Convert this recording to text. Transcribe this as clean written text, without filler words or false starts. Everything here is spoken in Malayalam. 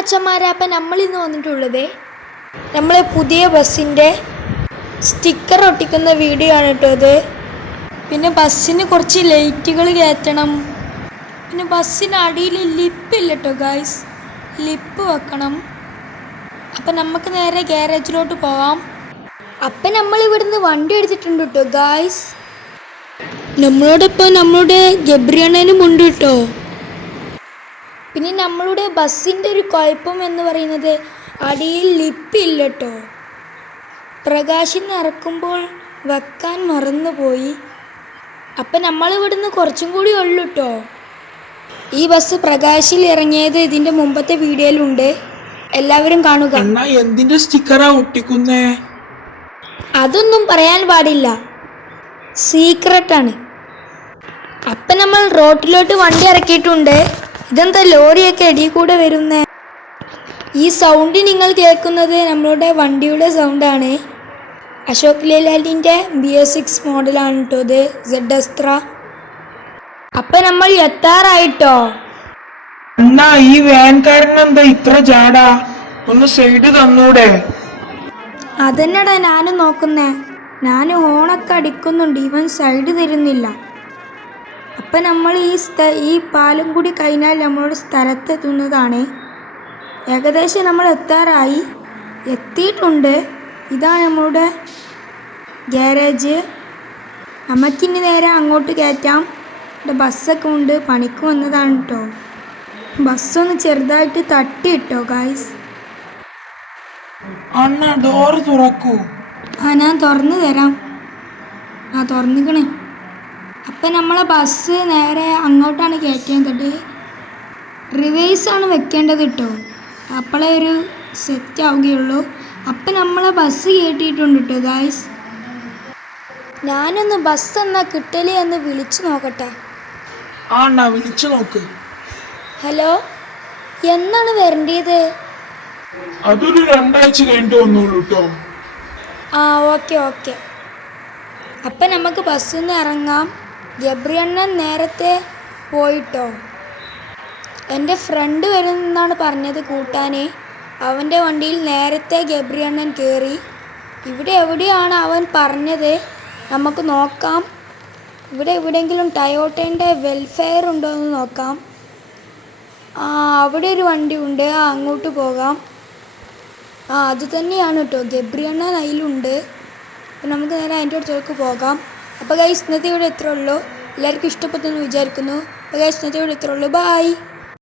മച്ചന്മാരെ, അപ്പം നമ്മളിന്ന് വന്നിട്ടുള്ളത് നമ്മളെ പുതിയ ബസ്സിൻ്റെ സ്റ്റിക്കർ ഒട്ടിക്കുന്ന വീഡിയോ ആണ് കേട്ടോ ഇത്. പിന്നെ ബസ്സിന് കുറച്ച് ലൈറ്റുകൾ കയറ്റണം. പിന്നെ ബസ്സിന് അടിയിൽ ലിപ്പില്ല കേട്ടോ ഗായ്സ്, ലിപ്പ് വെക്കണം. അപ്പം നമുക്ക് നേരെ ഗ്യാരേജിലോട്ട് പോവാം. അപ്പം നമ്മൾ ഇവിടുന്ന് വണ്ടി എടുത്തിട്ടുണ്ട് കേട്ടോ ഗായ്സ്. നമ്മളോടൊപ്പം നമ്മളുടെ ഗബ്രിയണ്ണനും ഉണ്ട് കേട്ടോ. പിന്നെ നമ്മളുടെ ബസ്സിൻ്റെ ഒരു കുഴപ്പം എന്ന് പറയുന്നത് അടിയിൽ ലിപ്പില്ല കേട്ടോ. പ്രകാശിന് ഇറക്കുമ്പോൾ വെക്കാൻ മറന്നുപോയി. അപ്പം നമ്മളിവിടുന്ന് കുറച്ചും കൂടി ഉള്ളു കേട്ടോ. ഈ ബസ് പ്രകാശിൽ ഇറങ്ങിയത് ഇതിൻ്റെ മുമ്പത്തെ വീഡിയോയിലുണ്ട്, എല്ലാവരും കാണുക. എന്തിന്റെ സ്റ്റിക്കറാ ഒട്ടിക്കുന്നേ? അതൊന്നും പറയാൻ പാടില്ല, സീക്രട്ടാണ്. അപ്പം നമ്മൾ റോട്ടിലോട്ട് വണ്ടി ഇറക്കിയിട്ടുണ്ട്. ഇതെന്താ ലോറിയൊക്കെ അടിയിൽ കൂടെ വരുന്നേ? ഈ സൗണ്ട് നിങ്ങൾ കേൾക്കുന്നത് നമ്മളുടെ വണ്ടിയുടെ സൗണ്ടാണ്. അശോക് ലേലാൻഡിൻ്റെ BS6 മോഡലാണ് കേട്ടോ ഇത്, ZS3. അപ്പം നമ്മൾ എത്താറായിട്ടോ. എന്നാ ഈ വാൻകാരനെന്താ ഇത്ര ചാടാ? ഒന്ന് സൈഡ് തന്നൂടെ? അതന്നെടാ ഞാനും നോക്കുന്നേ. ഞാൻ ഹോണൊക്കെ അടിക്കുന്നുണ്ട്, ഇവൻ സൈഡ് തരുന്നില്ല. അപ്പം നമ്മൾ ഈ പാലം കൂടി കഴിഞ്ഞാൽ നമ്മളുടെ സ്ഥലത്തെത്തുന്നതാണ്. ഏകദേശം നമ്മൾ എത്തിയിട്ടുണ്ട്. ഇതാണ് നമ്മളുടെ ഗ്യാരേജ്. നമുക്കിനി നേരെ അങ്ങോട്ട് കയറ്റാം. ഇവിടെ ബസ്സൊക്കെ ഉണ്ട്, പണിക്ക് വന്നതാണ് കേട്ടോ. ബസ്സൊന്ന് ചെറുതായിട്ട് തട്ടി ഇട്ടോ ഗായ്സ്. അണ്ണ ഡോറ് തുറക്കൂ. ഞാൻ തുറന്നു തരാം. തുറന്നിക്കണേ. അപ്പം നമ്മളെ ബസ് നേരെ അങ്ങോട്ടാണ് കയറ്റേണ്ടത്. റിവേഴ്സാണ് വെക്കേണ്ടത് കേട്ടോ, അപ്പോഴേ ഒരു സെറ്റ് ആവുകയുള്ളൂ. അപ്പം നമ്മളെ ബസ് കയറ്റിയിട്ടുണ്ട് കേട്ടോ ഗായ്സ്. ഞാനൊന്ന് ബസ് എന്നാ കിട്ടല് എന്ന് വിളിച്ചു നോക്കട്ടെ. അണ്ണ വിളിച്ചു നോക്ക്. ഹലോ, എന്നാണ് വരേണ്ടത്? അതൊരു 2 ആഴ്ച കഴിഞ്ഞിട്ട് വന്നോളൂ കേട്ടോ. ഓക്കെ. അപ്പം നമുക്ക് ബസ്സിൽ നിന്ന് ഇറങ്ങാം. ഗബ്രിയണ്ണൻ നേരത്തെ പോയിട്ടോ. എൻ്റെ ഫ്രണ്ട് വരുന്നെന്നാണ് പറഞ്ഞത് കൂട്ടാൻ. അവൻ്റെ വണ്ടിയിൽ നേരത്തെ ഗബ്രിയണ്ണൻ കയറി. ഇവിടെ എവിടെയാണ് അവൻ പറഞ്ഞത്? നമുക്ക് നോക്കാം. ഇവിടെ എവിടെയെങ്കിലും ടയോട്ടേൻ്റെ വെൽഫെയർ ഉണ്ടോ എന്ന് നോക്കാം. അവിടെ ഒരു വണ്ടി ഉണ്ട്, അങ്ങോട്ട് പോകാം. അത് തന്നെയാണ് കേട്ടോ, ഗബ്രിയണ്ണൻ അതിലുണ്ട്. അപ്പം നമുക്ക് നേരെ അതിൻ്റെ അടുത്തേക്ക് പോകാം. അപ്പോൾ ഗൈസ് ഇന്നത്തെ ഇവിടെ ഇത്രേ ഉള്ളൂ. എല്ലാവർക്കും ഇഷ്ടപ്പെട്ടെന്ന് വിചാരിക്കുന്നു. അപ്പോൾ ഗൈസ് ഇന്നത്തെ ഇവിടെ ഇത്രേ ഉള്ളൂ. ബൈ.